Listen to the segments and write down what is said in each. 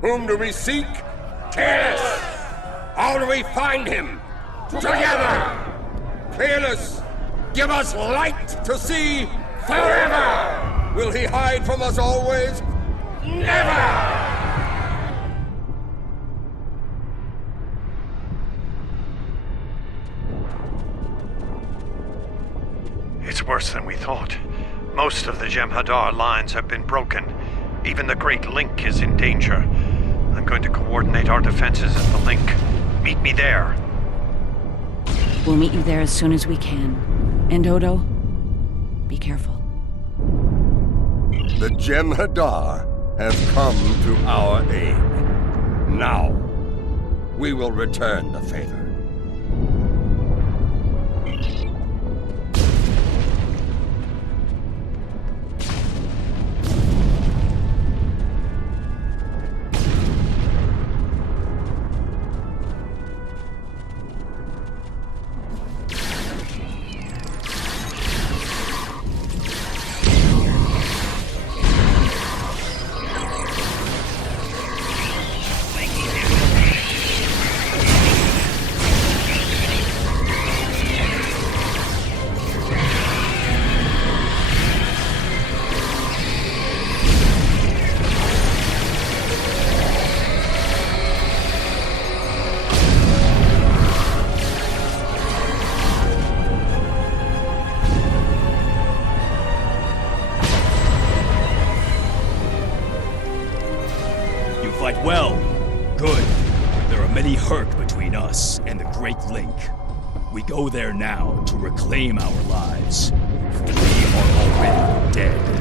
Whom do we seek? Careless! How do we find him? Together! Careless! Give us light to see forever! Will he hide from us always? Never! It's worse than we thought. Most of the Jem'Hadar lines have been broken. Even the Great Link is in danger. I'm going to coordinate our defenses at the Link. Meet me there. We'll meet you there as soon as we can. And Odo, be careful. The Jem'Hadar have come to our aid. Now, we will return the favor. Fight well. Good. There are many hurt between us and the Great Link. We go there now to reclaim our lives. We are already dead.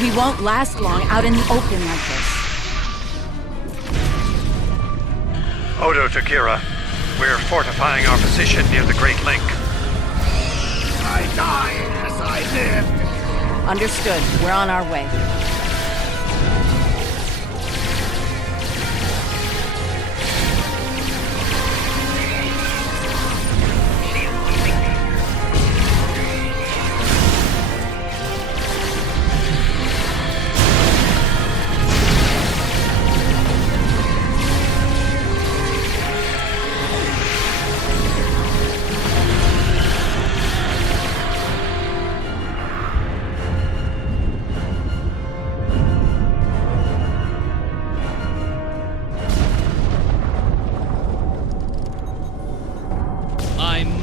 We won't last long out in the open like this. Odo to Kira. We're fortifying our position near the Great Link. I died as I lived. Understood. We're on our way.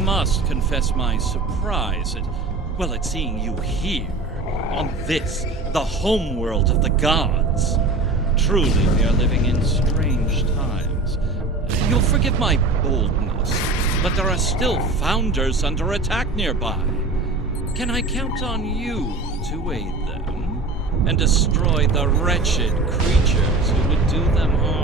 Must confess my surprise at seeing you here, on this, the homeworld of the gods. Truly, we are living in strange times. You'll forgive my boldness, but there are still founders under attack nearby. Can I count on you to aid them, and destroy the wretched creatures who would do them harm?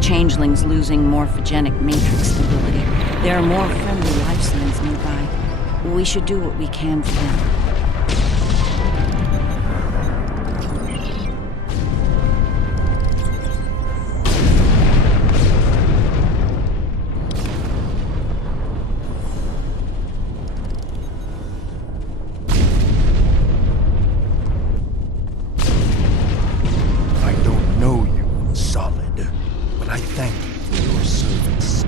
changelings losing morphogenic matrix stability. There are more friendly life signs nearby. We should do what we can for them. I don't know you, Solid, but I thank you for your service.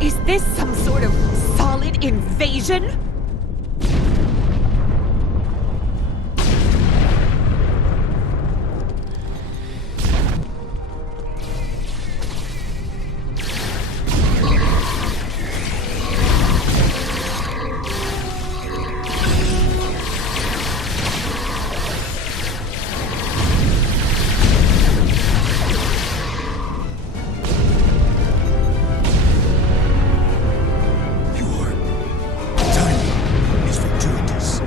Is this some sort of solid invasion? Your timing is fortuitous,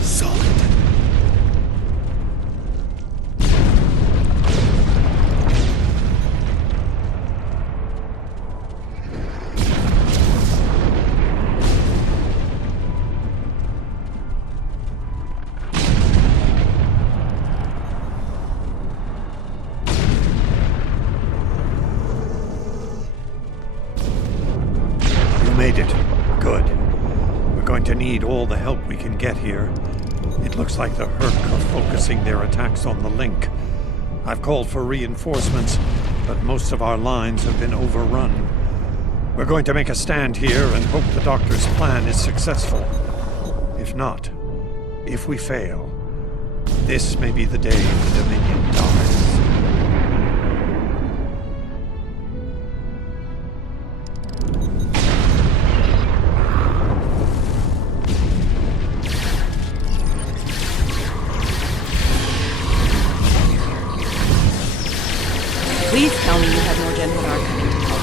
Solid. You made it. Good. We're going to need all the help we can get here. It looks like the Herc are focusing their attacks on the link. I've called for reinforcements, but most of our lines have been overrun. We're going to make a stand here and hope the Doctor's plan is successful. If not, if we fail, this may be the day the Dominion dies. Please tell me you have more Jem'Hadar coming to help.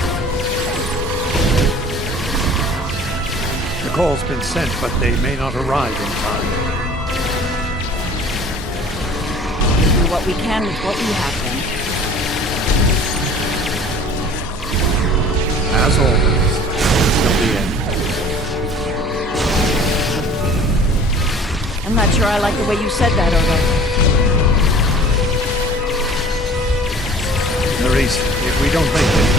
The call's been sent, but they may not arrive in time. We'll do what we can with what we have then. As always, till the end. I'm not sure I like the way you said that, Odo. Maurice, if we don't make it,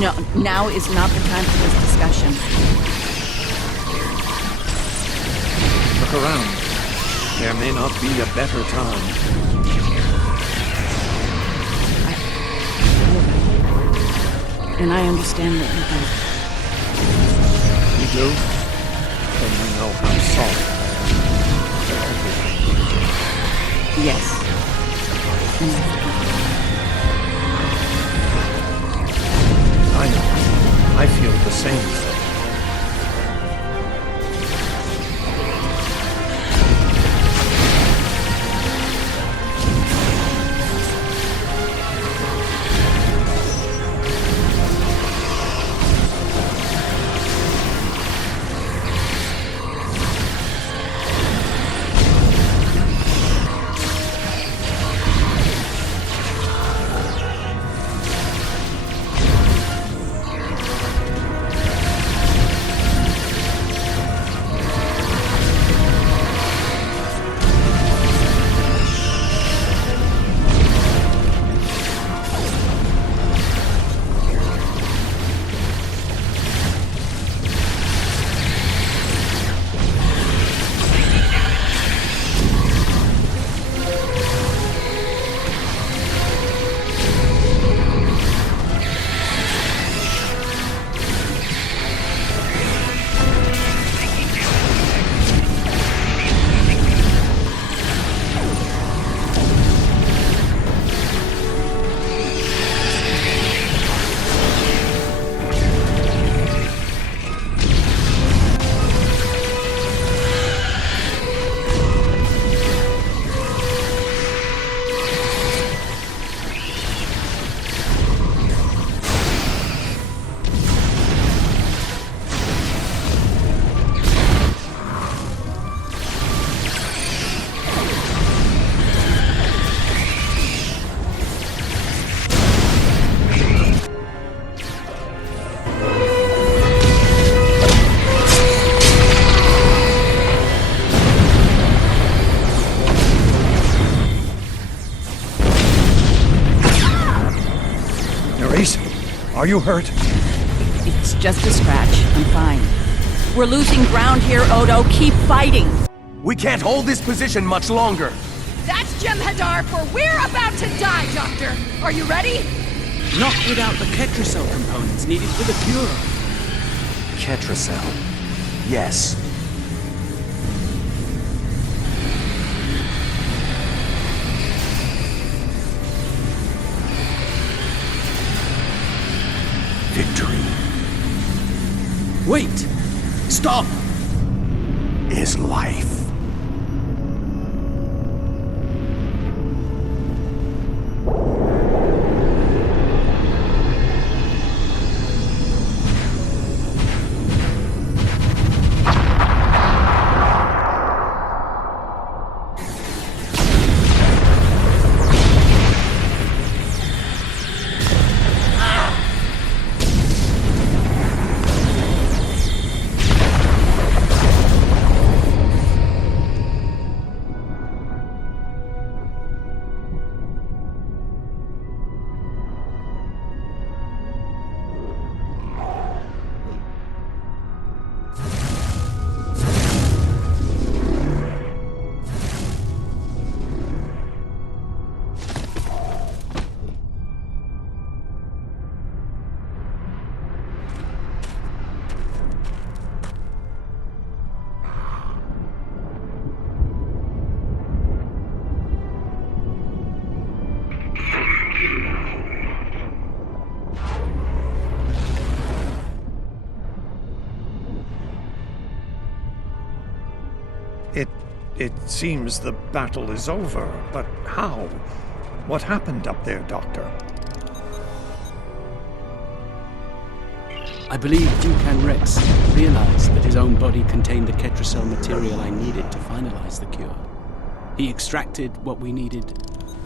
No, now is not the time for this discussion. look around. There may not be a better time. And I understand that you don't. You do? Then you know how sorry I Yes. And am. I know. I feel the same thing. Are you hurt? It's just a scratch. I'm fine. We're losing ground here, Odo. Keep fighting! We can't hold this position much longer. That's Jem'Hadar, for we're about to die, Doctor! Are you ready? Not without the Ketracel components needed for the cure. Ketracel. Yes. Victory Wait! Stop! is life. It seems the battle is over, but how? What happened up there, Doctor? I believe Dukan Rex realized that his own body contained the Ketracel material I needed to finalize the cure. He extracted what we needed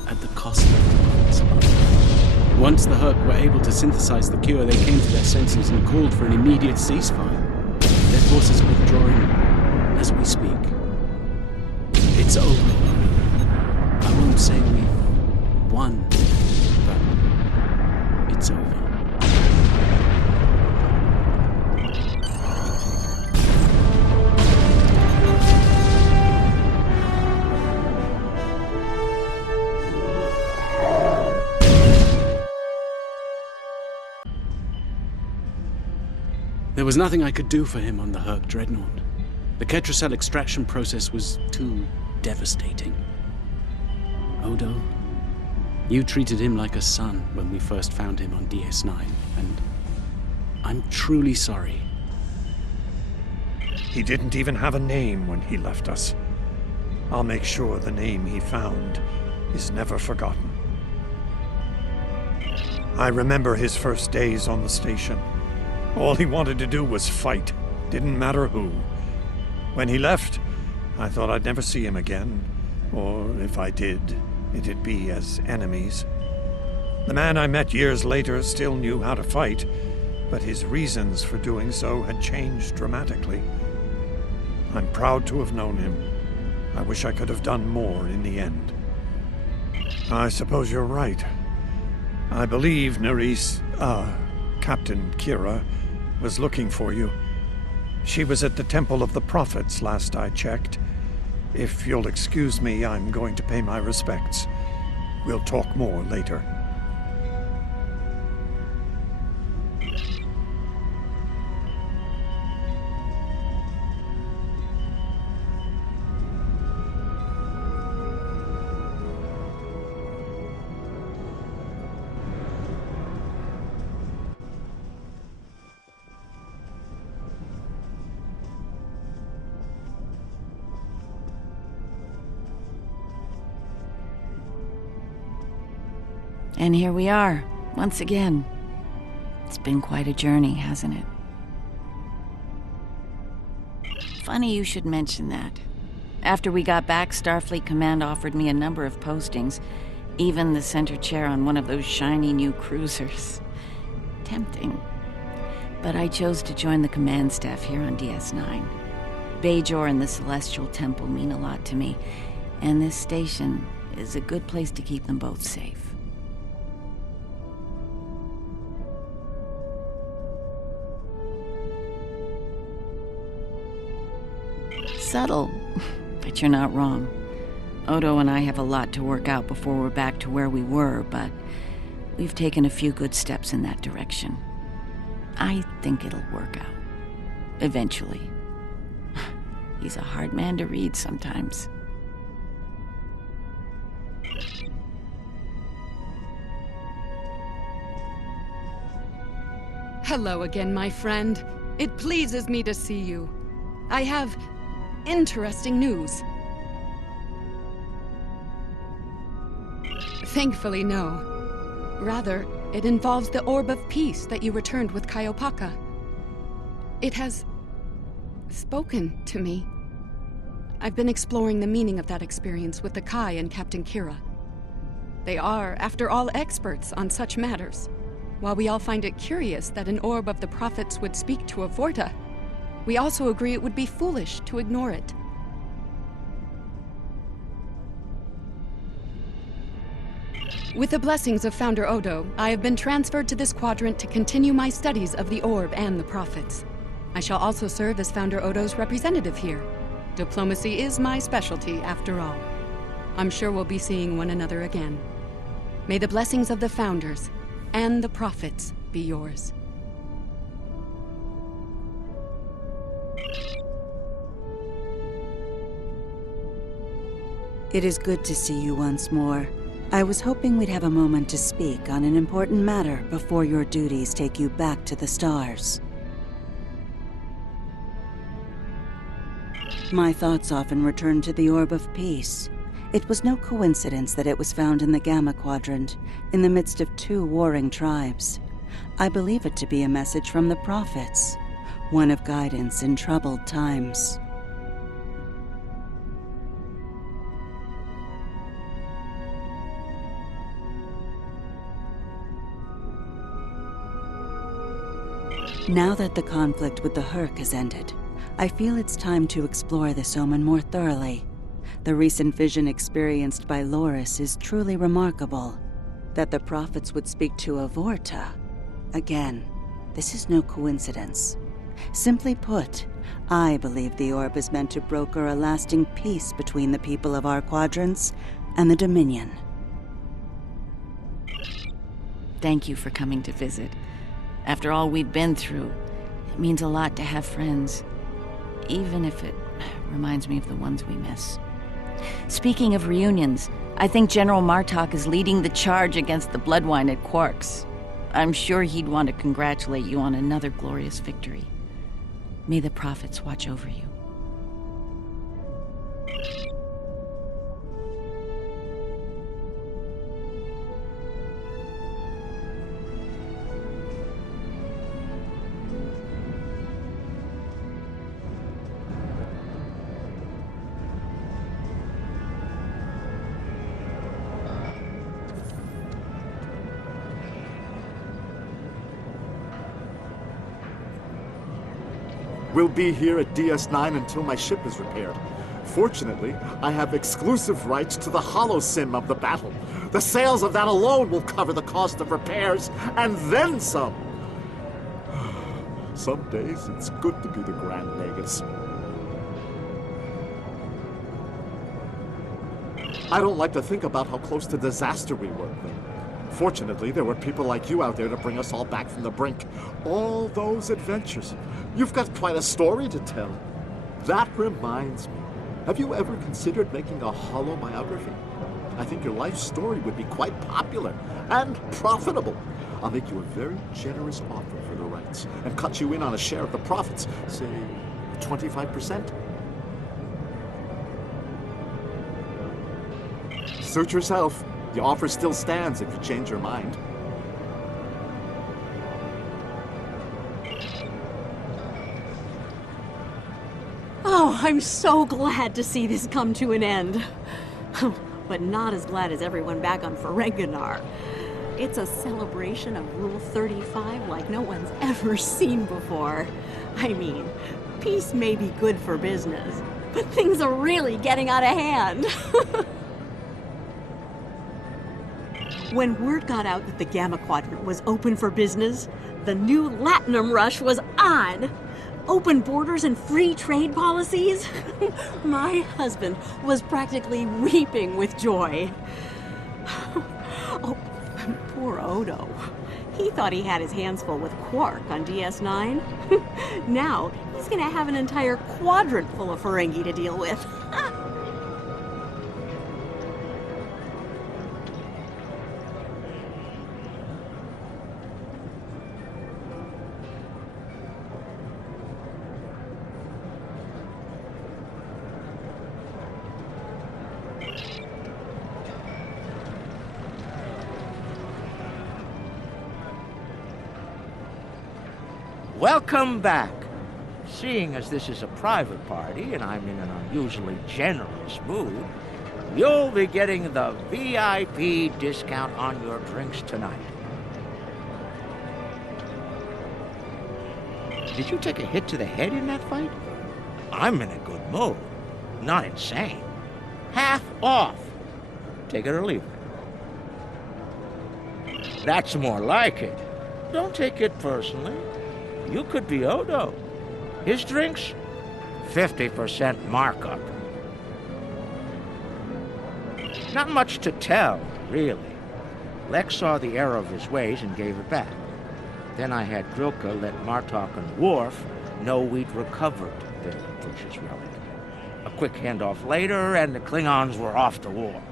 at the cost of some. Once the Herc were able to synthesize the cure, they came to their senses and called for an immediate ceasefire. Their forces are withdrawing as we speak. It's over. I won't say we've won, but it's over. There was nothing I could do for him on the Herc Dreadnought. The Ketracel extraction process was too devastating. Odo, you treated him like a son when we first found him on DS9, and I'm truly sorry. He didn't even have a name when he left us. I'll make sure the name he found is never forgotten. I remember his first days on the station. All he wanted to do was fight. Didn't matter who. When he left, I thought I'd never see him again. Or if I did, it'd be as enemies. The man I met years later still knew how to fight, but his reasons for doing so had changed dramatically. I'm proud to have known him. I wish I could have done more in the end. I suppose you're right. I believe Captain Kira was looking for you. She was at the Temple of the Prophets last I checked. If you'll excuse me, I'm going to pay my respects. We'll talk more later. And here we are, once again. It's been quite a journey, hasn't it? Funny you should mention that. After we got back, Starfleet Command offered me a number of postings, even the center chair on one of those shiny new cruisers. Tempting. But I chose to join the command staff here on DS9. Bajor and the Celestial Temple mean a lot to me, and this station is a good place to keep them both safe. subtle, but you're not wrong. Odo and I have a lot to work out before we're back to where we were, but we've taken a few good steps in that direction. I think it'll work out. Eventually. He's a hard man to read sometimes. Hello again, my friend. It pleases me to see you. I have interesting news. Thankfully, no. Rather, it involves the Orb of Peace that you returned with Kaiopaka. It has spoken to me. I've been exploring the meaning of that experience with the Kai and Captain Kira. They are, after all, experts on such matters. While we all find it curious that an Orb of the Prophets would speak to a Vorta, we also agree it would be foolish to ignore it. With the blessings of Founder Odo, I have been transferred to this quadrant to continue my studies of the Orb and the Prophets. I shall also serve as Founder Odo's representative here. Diplomacy is my specialty, after all. I'm sure we'll be seeing one another again. May the blessings of the Founders and the Prophets be yours. It is good to see you once more. I was hoping we'd have a moment to speak on an important matter before your duties take you back to the stars. My thoughts often return to the Orb of Peace. It was no coincidence that it was found in the Gamma Quadrant, in the midst of 2 warring tribes. I believe it to be a message from the Prophets, one of guidance in troubled times. Now that the conflict with the Herc has ended, I feel it's time to explore this omen more thoroughly. The recent vision experienced by Loris is truly remarkable. That the Prophets would speak to a Vorta. Again, this is no coincidence. Simply put, I believe the Orb is meant to broker a lasting peace between the people of our quadrants and the Dominion. Thank you for coming to visit. After all we've been through, it means a lot to have friends. Even if it reminds me of the ones we miss. Speaking of reunions, I think General Martok is leading the charge against the Bloodwine at Quark's. I'm sure he'd want to congratulate you on another glorious victory. May the Prophets watch over you. We'll be here at DS9 until my ship is repaired. Fortunately, I have exclusive rights to the holo-sim of the battle. The sales of that alone will cover the cost of repairs, and then some. Some days, it's good to be the Grand Nagus. I don't like to think about how close to disaster we were. Fortunately, there were people like you out there to bring us all back from the brink. All those adventures. You've got quite a story to tell. That reminds me. Have you ever considered making a holo-biography? I think your life story would be quite popular and profitable. I'll make you a very generous offer for the rights and cut you in on a share of the profits, say 25%. Suit yourself. The offer still stands if you change your mind. Oh, I'm so glad to see this come to an end. But not as glad as everyone back on Ferenginar. It's a celebration of Rule 35 like no one's ever seen before. I mean, peace may be good for business, but things are really getting out of hand. When word got out that the Gamma Quadrant was open for business, the new Latinum rush was on. open borders and free trade policies? My husband was practically weeping with joy. Oh, poor Odo. He thought he had his hands full with Quark on DS9. Now, he's gonna have an entire quadrant full of Ferengi to deal with. Welcome back. Seeing as this is a private party and I'm in an unusually generous mood, you'll be getting the VIP discount on your drinks tonight. Did you take a hit to the head in that fight? I'm in a good mood. Not insane. Half off. Take it or leave it. That's more like it. Don't take it personally. You could be Odo. His drinks, 50% markup. Not much to tell, really. Lex saw the error of his ways and gave it back. Then I had Grilka let Martok and Worf know we'd recovered their precious relic. A quick handoff later, and the Klingons were off to war.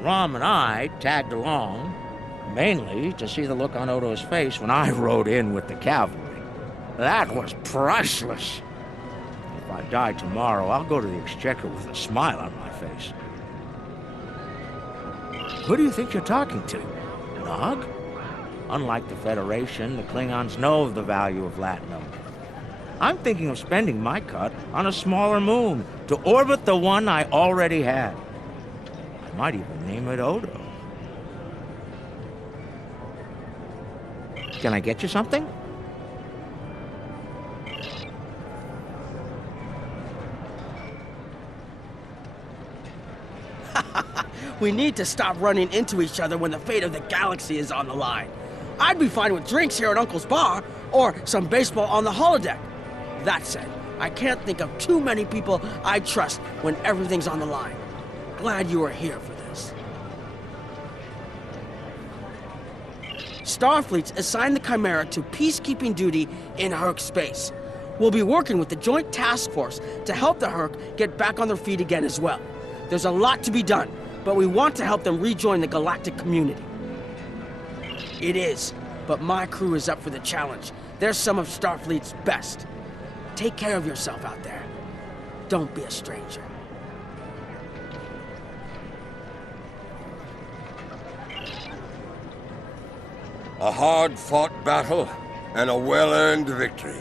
Rom and I tagged along, mainly to see the look on Odo's face when I rode in with the cavalry. That was priceless. If I die tomorrow, I'll go to the Exchequer with a smile on my face. Who do you think you're talking to? Nog? Unlike the Federation, the Klingons know of the value of Latinum. I'm thinking of spending my cut on a smaller moon to orbit the one I already had. I might even name it Odo. Can I get you something? We need to stop running into each other when the fate of the galaxy is on the line. I'd be fine with drinks here at Uncle's bar, or some baseball on the holodeck. That said, I can't think of too many people I trust when everything's on the line. Glad you are here for this. Starfleet's assigned the Chimera to peacekeeping duty in Herc space. We'll be working with the Joint Task Force to help the Herc get back on their feet again as well. There's a lot to be done, but we want to help them rejoin the galactic community. It is, but my crew is up for the challenge. They're some of Starfleet's best. Take care of yourself out there. Don't be a stranger. A hard-fought battle and a well-earned victory.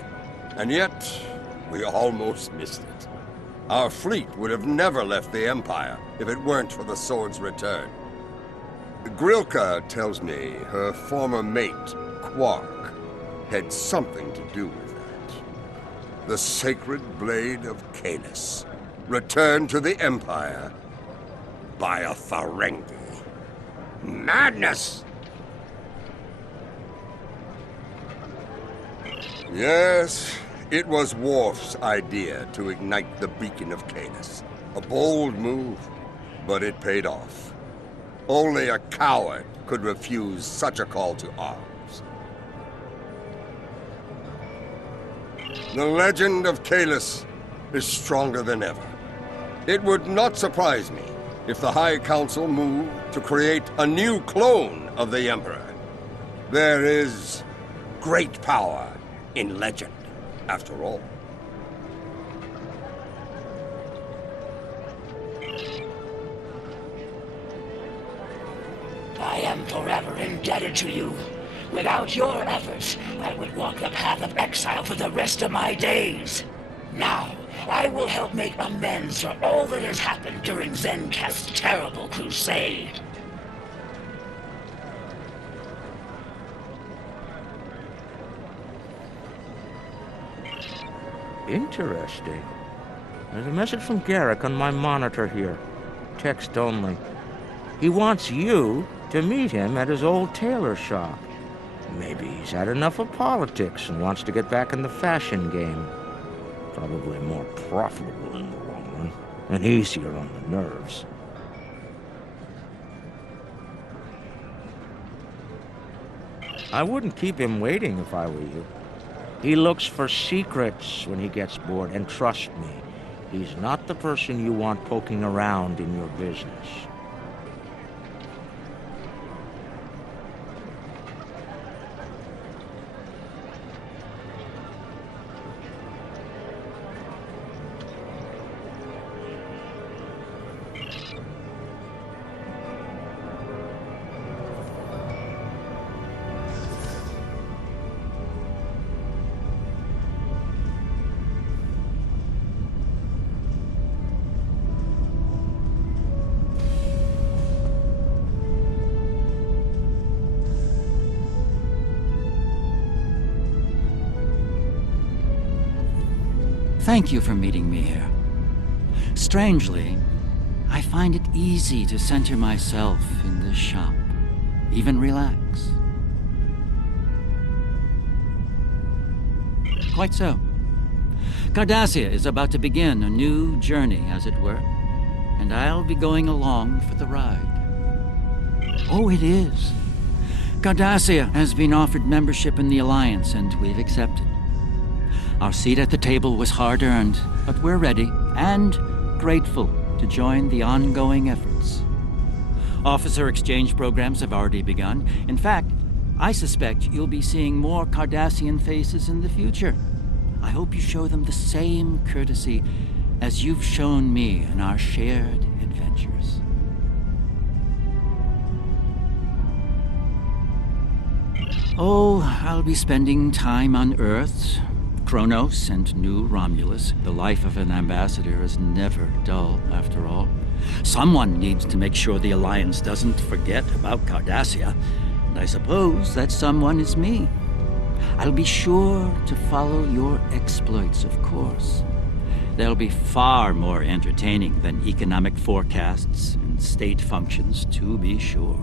And yet, we almost missed it. Our fleet would have never left the Empire if it weren't for the sword's return. Grilka tells me her former mate, Quark, had something to do with that. The sacred blade of Canis, returned to the Empire by a Ferengi. Madness! Yes, it was Worf's idea to ignite the beacon of Canis. A bold move, but it paid off. Only a coward could refuse such a call to arms. The legend of Kahless is stronger than ever. It would not surprise me if the High Council moved to create a new clone of the Emperor. There is great power in legend, after all. I am forever indebted to you. Without your efforts, I would walk the path of exile for the rest of my days. Now, I will help make amends for all that has happened during Zencast's terrible crusade. Interesting. There's a message from Garrick on my monitor here. Text only. He wants you to meet him at his old tailor shop. Maybe he's had enough of politics and wants to get back in the fashion game. Probably more profitable in the long run, and easier on the nerves. I wouldn't keep him waiting if I were you. He looks for secrets when he gets bored, and trust me, he's not the person you want poking around in your business. Thank you for meeting me here. Strangely, I find it easy to center myself in this shop, even relax. Quite so. Cardassia is about to begin a new journey, as it were, and I'll be going along for the ride. Oh, it is. Cardassia has been offered membership in the Alliance, and we've accepted. Our seat at the table was hard-earned, but we're ready and grateful to join the ongoing efforts. Officer exchange programs have already begun. In fact, I suspect you'll be seeing more Cardassian faces in the future. I hope you show them the same courtesy as you've shown me in our shared adventures. Oh, I'll be spending time on Earth, Kronos, and New Romulus. The life of an ambassador is never dull, after all. Someone needs to make sure the Alliance doesn't forget about Cardassia, and I suppose that someone is me. I'll be sure to follow your exploits, of course. They'll be far more entertaining than economic forecasts and state functions, to be sure.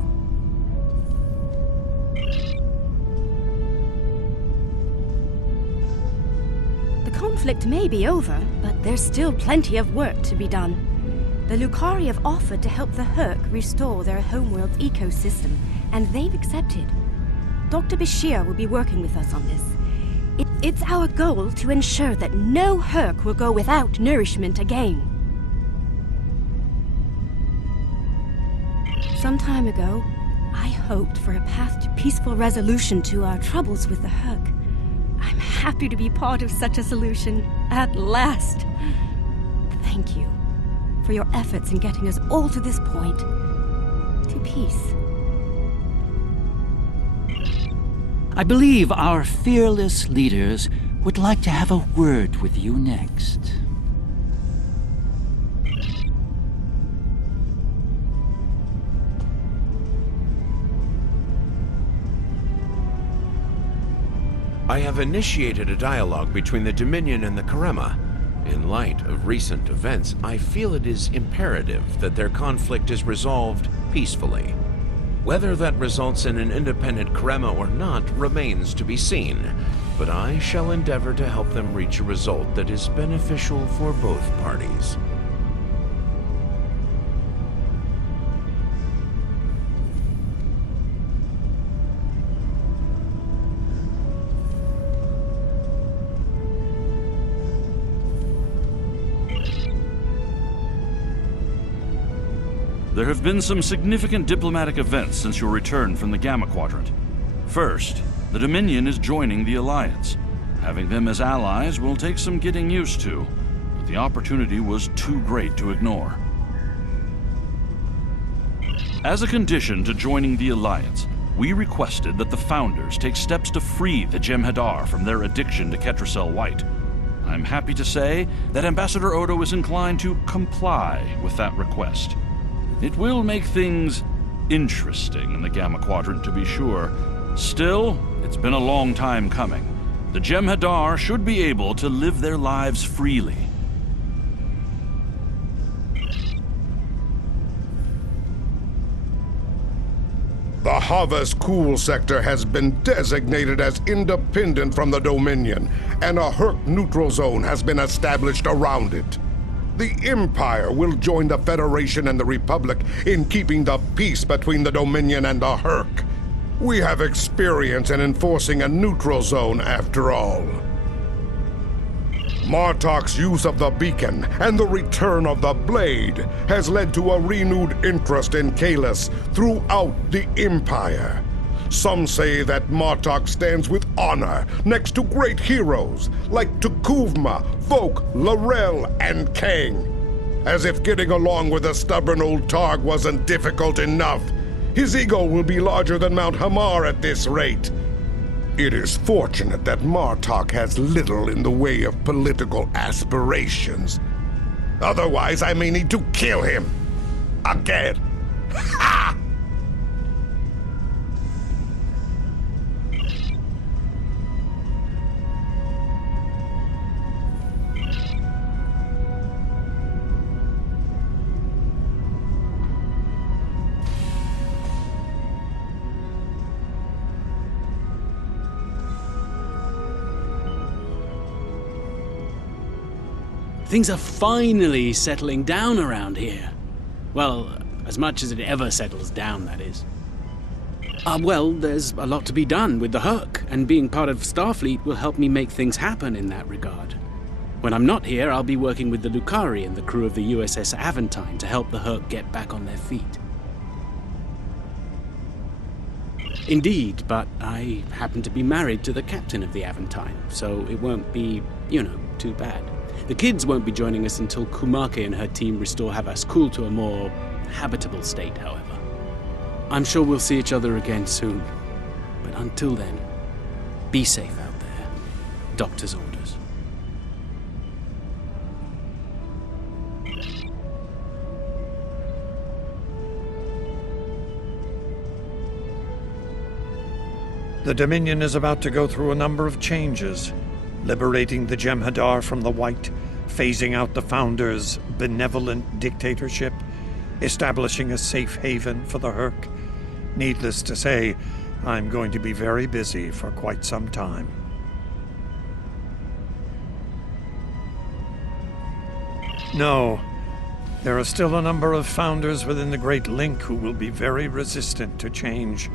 The conflict may be over, but there's still plenty of work to be done. The Lucari have offered to help the Herc restore their homeworld's ecosystem, and they've accepted. Dr. Bashir will be working with us on this. It's our goal to ensure that no Herc will go without nourishment again. Some time ago, I hoped for a path to peaceful resolution to our troubles with the Herc. I'm happy to be part of such a solution, at last. Thank you for your efforts in getting us all to this point, to peace. I believe our fearless leaders would like to have a word with you next. I have initiated a dialogue between the Dominion and the Karema. In light of recent events, I feel it is imperative that their conflict is resolved peacefully. Whether that results in an independent Karema or not remains to be seen, but I shall endeavor to help them reach a result that is beneficial for both parties. There have been some significant diplomatic events since your return from the Gamma Quadrant. First, the Dominion is joining the Alliance. Having them as allies will take some getting used to, but the opportunity was too great to ignore. As a condition to joining the Alliance, we requested that the Founders take steps to free the Jem'Hadar from their addiction to Ketracel White. I'm happy to say that Ambassador Odo is inclined to comply with that request. It will make things interesting in the Gamma Quadrant, to be sure. Still, it's been a long time coming. The Jem'Hadar should be able to live their lives freely. The Havas Cool sector has been designated as independent from the Dominion, and a Herc neutral zone has been established around it. The Empire will join the Federation and the Republic in keeping the peace between the Dominion and the Herc. We have experience in enforcing a neutral zone after all. Martok's use of the beacon and the return of the blade has led to a renewed interest in Kahless throughout the Empire. Some say that Martok stands with honor next to great heroes like Tukuvma, Volk, L'Rell, and Kang. As if getting along with a stubborn old Targ wasn't difficult enough, his ego will be larger than Mount Hamar at this rate. It is fortunate that Martok has little in the way of political aspirations. Otherwise, I may need to kill him. Again. Ha! Things are finally settling down around here. Well, as much as it ever settles down, that is. Well, there's a lot to be done with the Herc, and being part of Starfleet will help me make things happen in that regard. When I'm not here, I'll be working with the Lucari and the crew of the USS Aventine to help the Herc get back on their feet. Indeed, but I happen to be married to the captain of the Aventine, so it won't be, too bad. The kids won't be joining us until Kumake and her team restore Havas-Kul to a more habitable state, however. I'm sure we'll see each other again soon. But until then, be safe out there. Doctor's orders. The Dominion is about to go through a number of changes. Liberating the Jem'Hadar from the White, phasing out the Founders' benevolent dictatorship, establishing a safe haven for the Herc. Needless to say, I'm going to be very busy for quite some time. No, there are still a number of Founders within the Great Link who will be very resistant to change.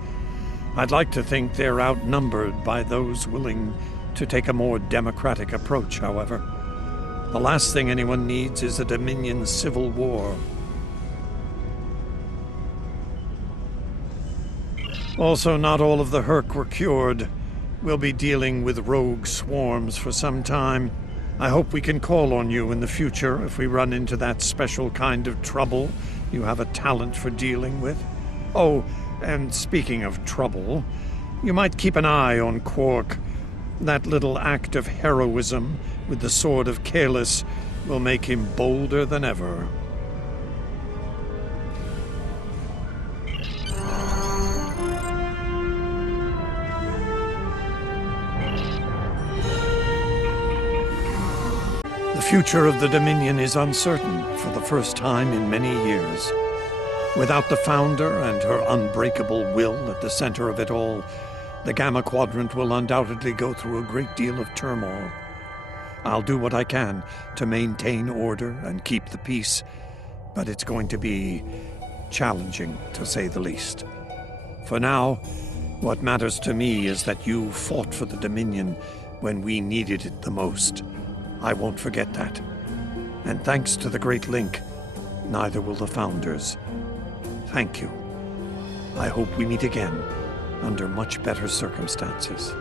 I'd like to think they're outnumbered by those willing to take a more democratic approach, however. The last thing anyone needs is a Dominion civil war. Also, not all of the Herc were cured. We'll be dealing with rogue swarms for some time. I hope we can call on you in the future if we run into that special kind of trouble you have a talent for dealing with. Oh, and speaking of trouble, you might keep an eye on Quark. That little act of heroism with the Sword of Kahless will make him bolder than ever. The future of the Dominion is uncertain for the first time in many years. Without the Founder and her unbreakable will at the center of it all, the Gamma Quadrant will undoubtedly go through a great deal of turmoil. I'll do what I can to maintain order and keep the peace, but it's going to be challenging, to say the least. For now, what matters to me is that you fought for the Dominion when we needed it the most. I won't forget that. And thanks to the Great Link, neither will the Founders. Thank you. I hope we meet again under much better circumstances.